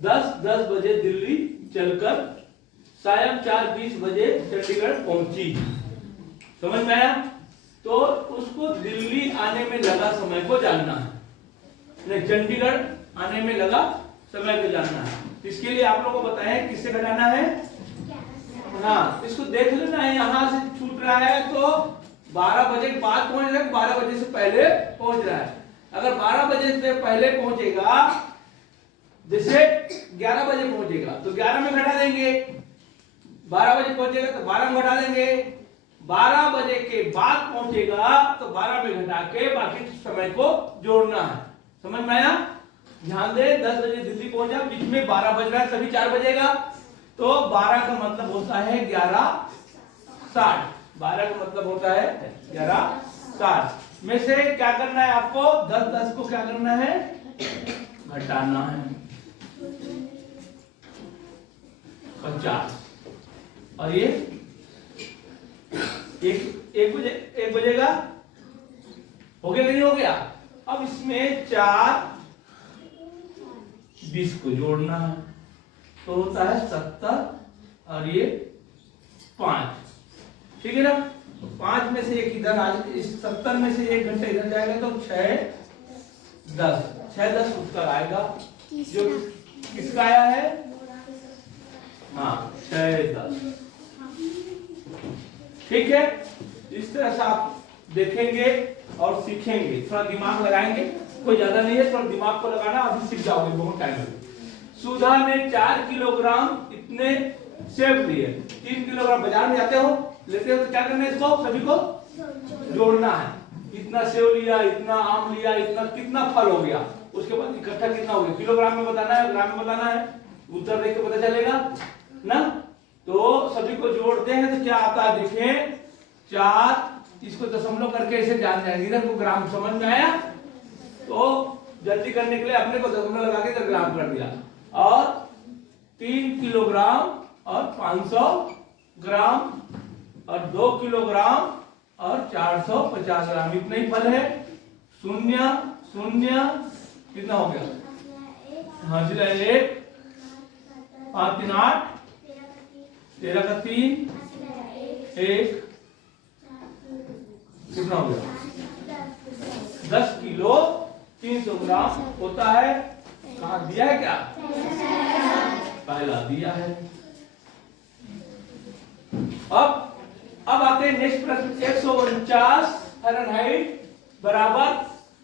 10:10 बजे दिल्ली चलकर सायं 4:20 बजे चंडीगढ़ पहुंची। समझ में आया? तो उसको दिल्ली आने में लगा समय को जानना है, चंडीगढ़ आने में लगा समय को जानना है। इसके लिए आप लोगों को बताएं किससे घटाना है। हाँ, इसको देख लेना है, यहां से छूट रहा है तो 12 बजे के बाद पहुंच रहा है, 12 बजे से पहले पहुंच रहा है। अगर 12 बजे से पहले पहुंचेगा, जैसे 11 बजे पहुंचेगा तो 11 में घटा देंगे, 12 बजे पहुंचेगा तो 12 में घटा देंगे, 12 बजे के बाद पहुंचेगा तो 12 में घटा के बाकी समय को जोड़ना है। समझ में आया? ध्यान दे, 10 बजे दिल्ली पहुंचा, बीच में 12 बज रहा है, सभी 4 बजेगा, तो 12 का मतलब होता है 11:60। 12 का मतलब होता है 11:60 में से क्या करना है आपको, 10-10 को क्या करना है, घटाना है 50। और ये एक बजेगा, हो गया नहीं हो गया? अब इसमें 4:20 को जोड़ना है तो होता है 70 और ये 5, ठीक है ना? 5 में से एक इधर आ, इस 70 में से 1 घंटा इधर जाएगा तो 6:10 उत्तर आएगा। जो किसका आया है? हाँ, 6:10। ठीक है, इस तरह से आप देखेंगे और सीखेंगे, थोड़ा दिमाग लगाएंगे, कोई ज्यादा नहीं है, थोड़ा दिमाग को लगाना, अभी सीख जाओगे, बहुत टाइम लगेगा। सुधा ने 4 किलोग्राम इतने सेब लिए, 3 किलोग्राम बाजार में जाते हो, लेते हो तो क्या करना है, इसको सभी को जोड़ना है। इतना सेब लिया, इतना आम लिया, इतना कितना फल हो गया, उसके बाद इकट्ठा कितना हो गया, किलोग्राम में बताना है, ग्राम में बताना है, उत्तर देख के पता चलेगा ना। तो सभी को जोड़ते हैं तो क्या आता है, देखें 4, इसको दशमलव करके ऐसे जान जाएंगे, इधर को ग्राम। समझ में आया? तो जल्दी करने के लिए अपने को दशमलव लगा के इधर ग्राम कर दिया, और 3 किलोग्राम और 500 ग्राम और 2 किलोग्राम और 450 ग्राम, इतना ही फल है। 0 0 कितना हो गया, हाँ जी, 1 5 3 8 13 का 3 1 कितना हो गया, 10 किलो 300 ग्राम होता है। कहाँ दिया है, क्या पहला दिया है। अब आते हैं नेक्स्ट प्रश्न। 149 फ़ारेनहाइट बराबर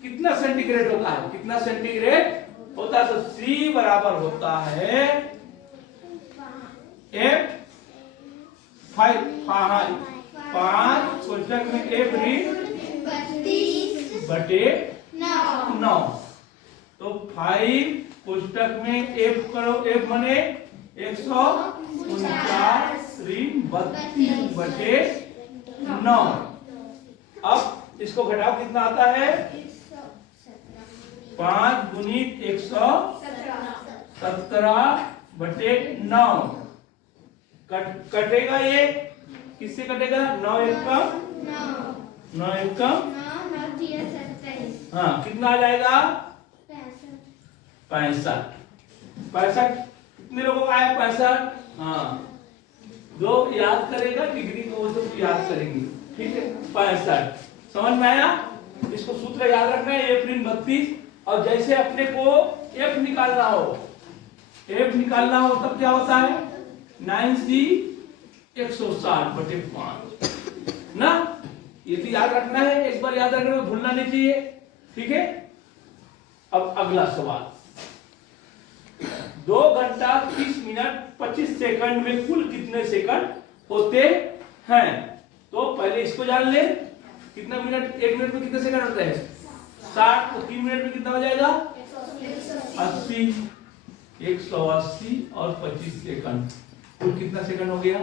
कितना सेंटीग्रेड होता है, कितना सेंटीग्रेड होता है? तो C बराबर होता है F 5 कोष्ठक में F बटे 9, तो 5 कोष्ठक में F करो, F बने 149 ऋण 32 बटे 9। अब इसको घटाओ, कितना आता है, 5 गुणित 117 बटे 9। कटेगा, ये किससे कटेगा, 9 1 कम, हाँ, कितना आ जाएगा, 65। कितने लोगों का आया, 65? हाँ, जो याद करेगा डिग्री को वो सब याद करेंगे, ठीक है। 65 समझ में आया? इसको सूत्र याद रखना है, F ऋण 32। और जैसे अपने को F निकालना हो तब क्या होता है, 9C 160 बटे 5 ना, ये तो याद रखना है, एक बार याद रखना, भूलना नहीं चाहिए, ठीक है। अब अगला सवाल, 2 घंटा 30 मिनट 25 सेकंड में कुल कितने सेकंड होते हैं? तो पहले इसको जान ले, कितना मिनट, 1 मिनट में कितने सेकंड होते हैं, 60, तो 3 मिनट में कितना हो जाएगा, 80, 180 और 25 सेकंड, कुल कितना सेकंड हो गया,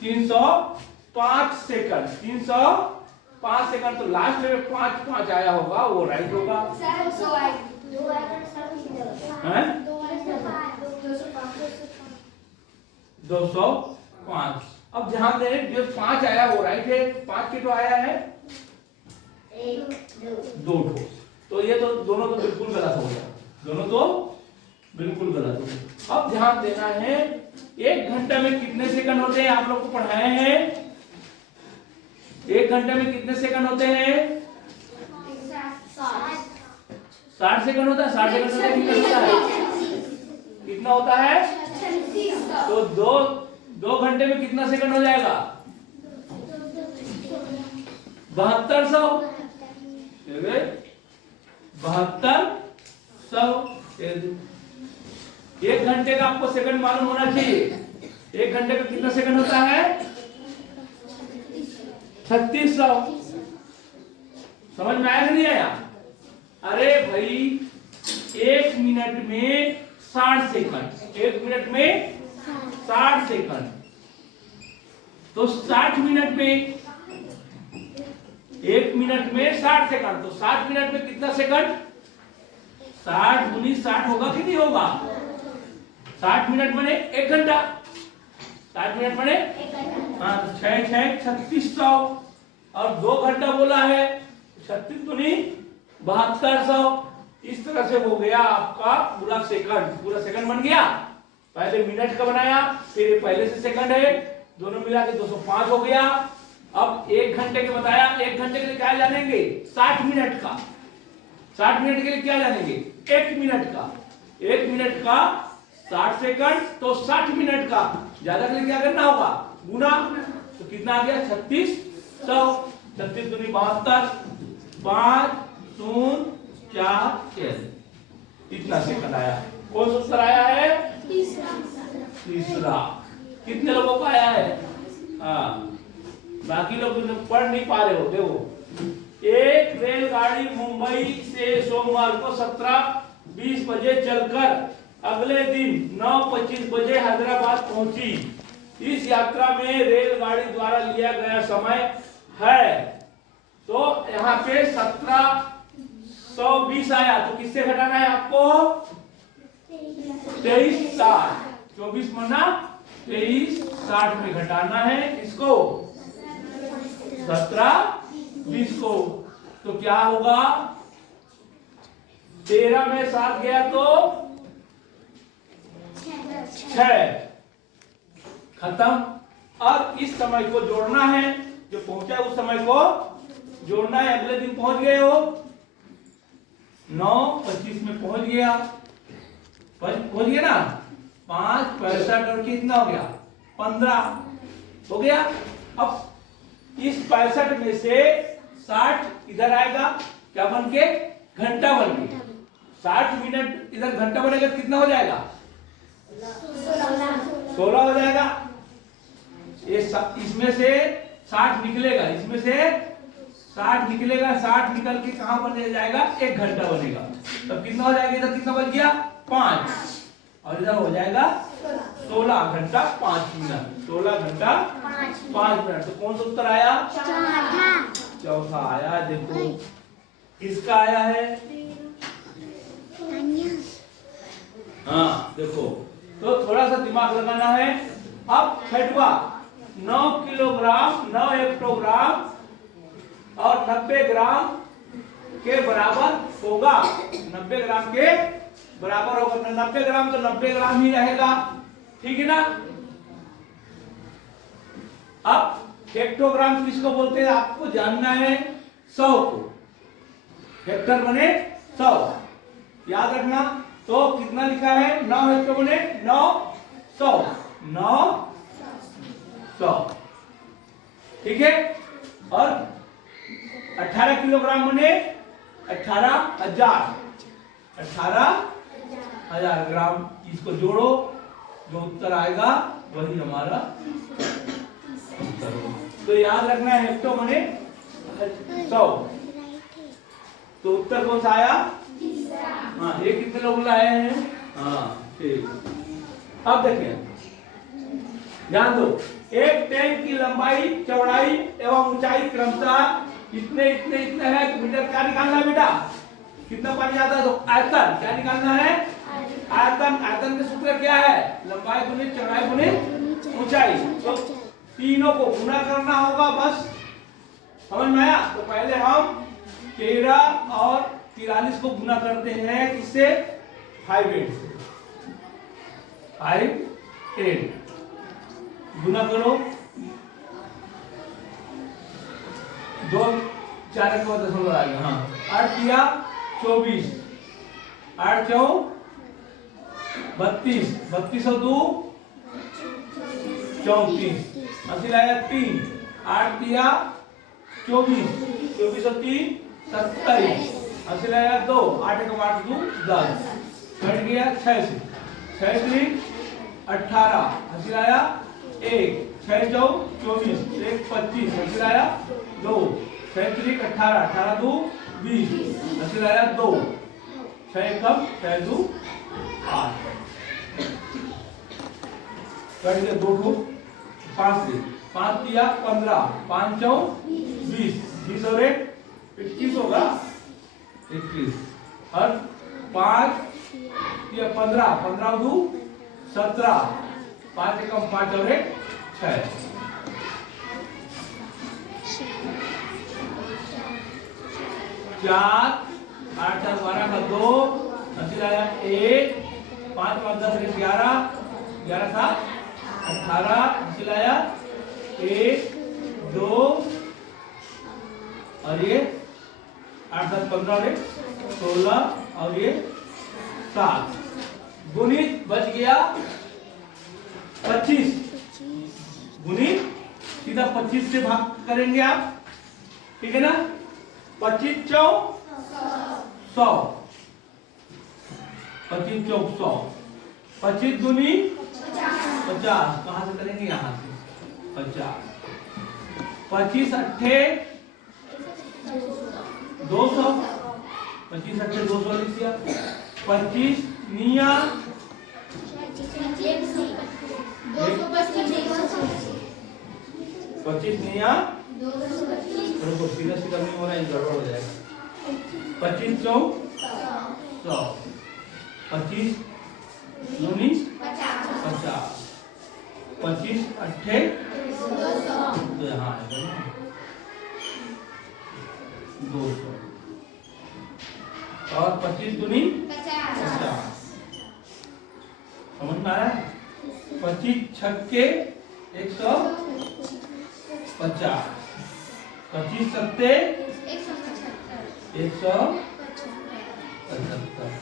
305 सेकंड। 305 सेकंड, तो लास्ट में 5 आया होगा, वो राइट होगा। 205। अब ध्यान दें, जो 5 आया वो राइट है, 5 के तो आया है 2 ठो, तो ये तो दोनों तो बिल्कुल गलत हो गया, दोनों तो बिल्कुल गलत हो गया। अब ध्यान देना है, 1 घंटे में कितने सेकंड होते हैं, आप लोग को पढ़ाए हैं। 1 घंटे में कितने सेकंड होते हैं? 60 सेकंड होता है। 60 सेकंड कितना होता है? कितना होता है? तो दो घंटे में कितना सेकंड हो जाएगा? 7200। 7200। 1 घंटे का आपको सेकंड मालूम होना चाहिए। 1 घंटे का कितना सेकंड होता है? 3600। समझ में आया कि नहीं आया? अरे भाई 1 मिनट में 60 सेकंड, 1 मिनट में 60 सेकंड, तो 60 मिनट में 1 मिनट में 60 सेकंड, तो 60 मिनट में कितना सेकंड? 60 गुनी 60 होगा कि नहीं होगा? 60 मिनट बने 1 घंटा, 60 मिनट बने 3600 और 2 घंटा बोला है, 36 दुनी 7200। इस तरह से हो गया आपका पूरा सेकंड, पूरा सेकंड बन गया। पहले मिनट का बनाया, फिर पहले से सेकंड है, दोनों मिला के 205 हो गया। अब 1 घंटे के बताया, 1 घंटे के लिए क्या जानेंगे? 60 मिनट का। 60 मिनट के लिए क्या जानेंगे? 1 मिनट का। 1 मिनट का 60 सेकंड, तो 60 मिनट का ज्यादा के लिए क्या करना होगा? गुना। तो कितना आ गया? 3600। 36 दूनी 72, 5 0 4 6, इतना सेकंड आया। कौन सा उत्तर आया है? तीसरा। कितने लोगों का आया है? हाँ, बाकी लोग पढ़ नहीं पा रहे हो। देखो, एक रेलगाड़ी मुंबई से सोमवार को 17:20 बजे चलकर अगले दिन 9:25 बजे हैदराबाद पहुंची। इस यात्रा में रेलगाड़ी द्वारा लिया गया समय है, तो यहाँ पे 1720 आया, तो किससे घटाना है आपको? 2360। 24 मना 2360 में घटाना है इसको, 1720 को। तो क्या होगा? 13 में 7 गया तो 6, खत्म। अब इस समय को जोड़ना है, जो पहुंचा उस समय को जोड़ना है। अगले दिन पहुंच गए हो, 9:25 में पहुंच गया, पहुंच गया ना। 5 65 और कितना हो गया? 15 हो गया। अब इस 65 में से 60 इधर आएगा, क्या बन के? घंटा बन के। 60 मिनट इधर घंटा बनेगा, कितना हो जाएगा? 16 हो जाएगा। इसमें से 60 निकलेगा, इसमें से 60 निकलेगा, 60 निकल के कहां बन जाएगा? 1 घंटा बनेगा। तब कितना हो जाएगा? इधर कितना बच गया? 5, और इधर हो जाएगा 16 घंटा 5 मिनट। 16 घंटा 5 मिनट। तो कौन सा उत्तर आया? चौथा आया। देखो किसका आया है? हाँ देखो, तो थोड़ा सा दिमाग लगाना है। अब छठवा, 9 किलोग्राम 9 हेक्टोग्राम और 90 ग्राम के बराबर होगा। 90 ग्राम के बराबर होगा। 90 ग्राम तो 90 ग्राम ही रहेगा, ठीक है ना। अब हेक्टोग्राम किसको बोलते हैं आपको जानना है? 100 को। हेक्टर बने 100, याद रखना। तो कितना लिखा है? 9 हेक्टर बने 900, 900, ठीक है। और 18 किलोग्राम बने 18,000, 18,000 ग्राम। इसको जोड़ो, जो उत्तर आएगा वही हमारा उत्तर होगा। तो याद रखना है, हेक्टो बने 100, तो उत्तर कौन सा आया? हाँ, ये कितने लोग लाए हैं? हाँ ठीक। अब देखें, ध्यान दो। एक टैंक की लंबाई, चौड़ाई एवं ऊंचाई क्रमशः इतने इतने इतने है। तो मीटर क्या निकालना है बेटा? कितना पानी आता है? तो आयतन क्या निकालना है? आयतन। आयतन का सूत्र क्या है? लंबाई गुने चौड़ाई गुने ऊंचाई। तो तीनों को गुना करना होगा, बस। समझ में आया? तो पहले हम 13 और 43 को गुना करते हैं किससे? 5 से। 5 8 गुना करो, 2 4 का दशमलव आएगा। हाँ 8 किया 24, 8 चौ 32, 32 और 2 34, हासिल आया 3, 8 किया 24, 24 और 3 27, हासिल आया 2, 8 का 8 2 10, कट गया 6 से, 6 3 18, हासिल आया 1, 6 चौ 24, 1 25, हासिल आया 2, 6 3 18, 18 2 20, हासिल आया 2, 6 कम 6 2 8, कट गया 2 2 5 से, 5 दिया 15, 5 चौ 20, 20 और 1 21 होगा, 21 और 5 दिया 15, 15 2 17, 5 कम 5 और 1 6, 4 8 4 12 का 2, हासिल आया 1, 5 5 10 11, 11 7 18, हासिल आया 1 2 और ये 8 10 15 और 1 16 और ये 7, गुणित बच गया 25, गुणित सीधा 25 से भाग करेंगे आप, ठीक है ना? 25 चौ 100, 25 चौ 100, 25 दूनी 50, कहां से करेंगे? यहां से 50, 25 अट्ठे 200, 25 अट्ठे 200 लिख दिया, 25 निया 25 निया, रुको सीधा सीधा नहीं हो रहा है, गड़बड़ हो जाएगा। 25 चौ 100, 25 दूनी 50, 25 अट्ठे 200, तो यहाँ आएगा ना 200 और 25 दूनी 50, समझ में आ रहा है? 25 छक्के 150, 25 सत्ते 175,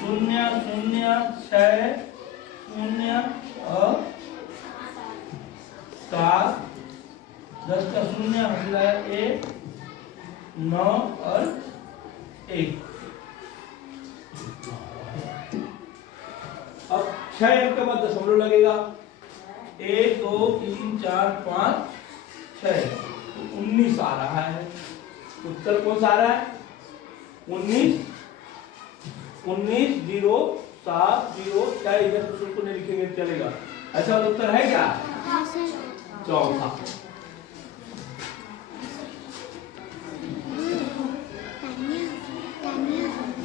0 0 6 0 और 7, 10 का 0 हासिल आया 1, 9 और 1। अब 6 अंक के बाद दशमलव लगेगा, 1 2 3 4 5 6, 19 आ रहा है। उत्तर कौन सा आ रहा है? 19 19 0 7 0 क्या इधर कुछ को नहीं लिखेंगे चलेगा, ऐसा उत्तर है क्या? चौथा।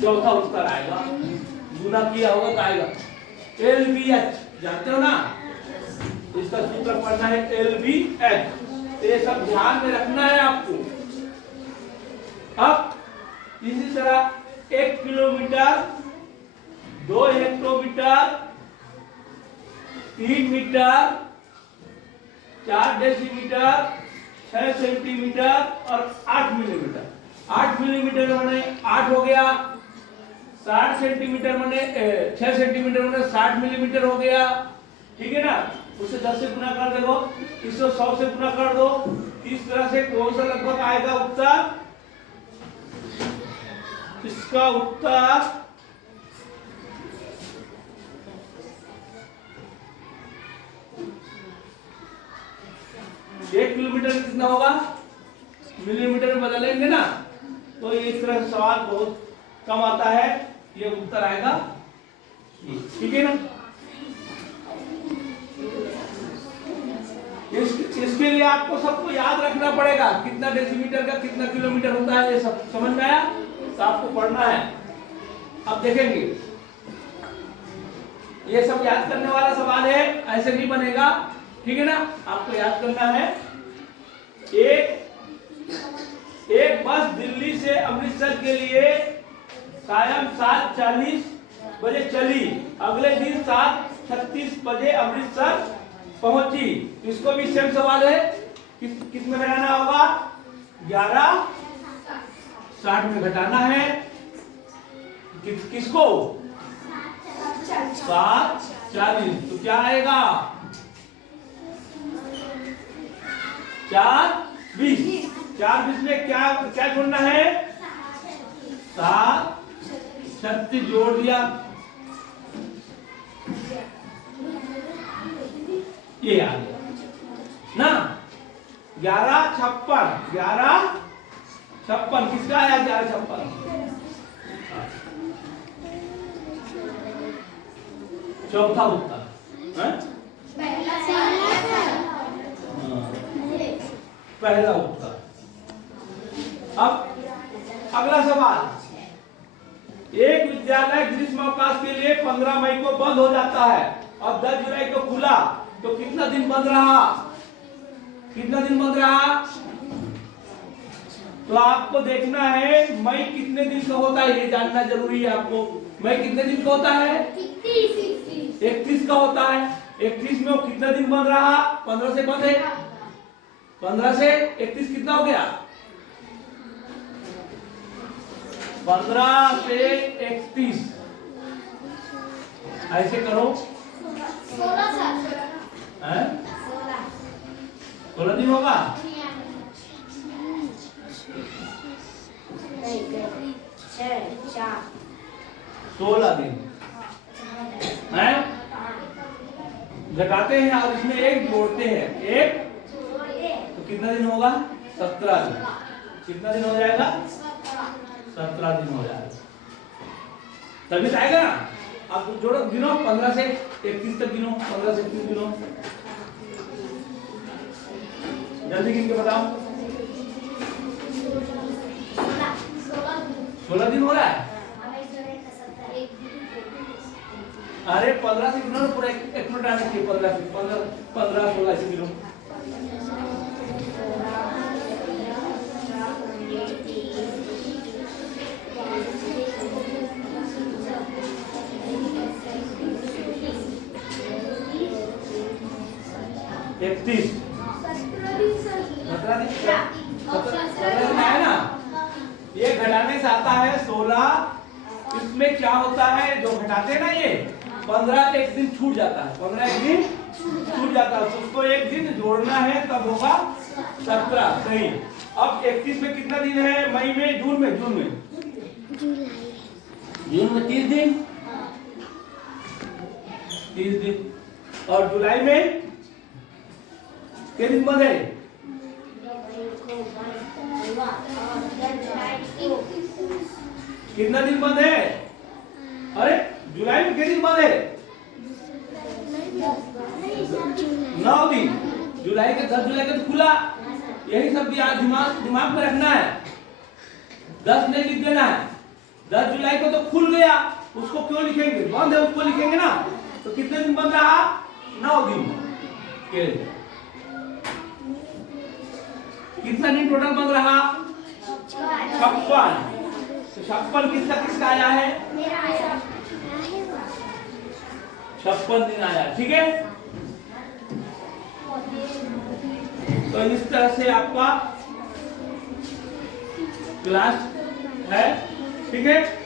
चौथा उत्तर आएगा, गुना किया होगा तो आएगा LBH, जानते हो ना? इसका सूत्र पढ़ना है LBH, ये सब ध्यान में रखना है आपको। अब इसी तरह 1 kilometre, 2 hectometre, 3 metre, 4 decimetre, 6 centimetre और 8 मिलीमीटर। 8 मिलीमीटर माने 8 हो गया, 60 सेंटीमीटर माने 6 सेंटीमीटर माने 60 मिलीमीटर हो गया, ठीक है ना? उसे 10 से गुना कर दो, इसको 100 से गुना कर दो। इस तरह से कौन सा लगभग आएगा उत्तर? इसका उत्तर 1 किलोमीटर कितना होगा? मिलीमीटर में बदलेंगे ना, तो इस तरह से सवाल बहुत कम आता है, ये उत्तर आएगा, ठीक है ना? इसके लिए आपको सबको याद रखना पड़ेगा कितना डेसीमीटर का कितना किलोमीटर होता है, ये सब समझ में आया? तो आपको पढ़ना है। अब देखेंगे, ये सब याद करने वाला सवाल है, ऐसे नहीं बनेगा, ठीक है ना? आपको याद करना है एक बस दिल्ली से अमृतसर के लिए सायं 7:40 बजे चली, अगले दिन 7:36 बजे अमृतसर पहुंची। इसको भी सेम सवाल है, किस में घटाना होगा? 11:60 में घटाना है। किसको? 7:40। तो क्या आएगा? 4:20। 4:20 में क्या जोड़ना है? 7:36 जोड़ दिया, ये आ गया ना। 11:56 किसका आया? 11:56 चौथा उत्तर है? पहला उत्तर। अब अगला सवाल, एक विद्यालय ग्रीष्मावकाश के लिए 15 मई को बंद हो जाता है और 10 जुलाई को खुला, तो कितना दिन बंद रहा? कितना दिन बंद रहा? तो आपको देखना है मई कितने दिन का होता है, ये जानना जरूरी है आपको। मई कितने दिन का होता है? 31 का होता है। 31 में वो कितना दिन बंद रहा? 15 से बंद है, 15 से 31 कितना हो गया? 15 से 31 ऐसे करो। 16 दिन होगा। 16 दिन है, घटाते हैं और इसमें एक जोड़ते हैं, एक तो कितना दिन होगा? 17 दिन। कितना दिन हो जाएगा? 17 दिन हो जाएगा, तभी तो आएगा ना। आप जोड़ो, गिनो 15 से 31 तक गिनो, 15 से 31 गिनो, जल्दी गिन के बताओ। 16 दिन हो रहा है। अरे 15 से गिनो, पूरा एक मिनट आने चाहिए। 15 से 16 से गिनो। इकतीस 17 दिन है ना। ये घटाने से आता है 16। इसमें क्या होता है, जो घटाते हैं ना, ये 15 एक दिन छूट जाता है, 15 एक दिन छूट जाता है, तो उसको एक दिन जोड़ना है, तब होगा 17। सही। अब 31 में कितना दिन है? मई में, जून में 30 दिन, 30 दिन। और जुलाई में कितने दिन बंद है? कितना दिन बंद है? अरे जुलाई में कितने दिन बंद है? 9 दिन। जुलाई के 10 जुलाई का तो खुला। यही सब भी आज दिमाग में रखना है। 10 नहीं लिख देना है। 10 जुलाई को तो खुल गया, उसको क्यों लिखेंगे? बंद है उसको लिखेंगे ना। तो कितने दिन बंद रहा? 9 दिन के। कितना दिन टोटल बंद रहा? 56। तो 56 किसका आया है? 56 दिन आया। ठीक है, तो इस तरह से आपका क्लास है। ठीक है।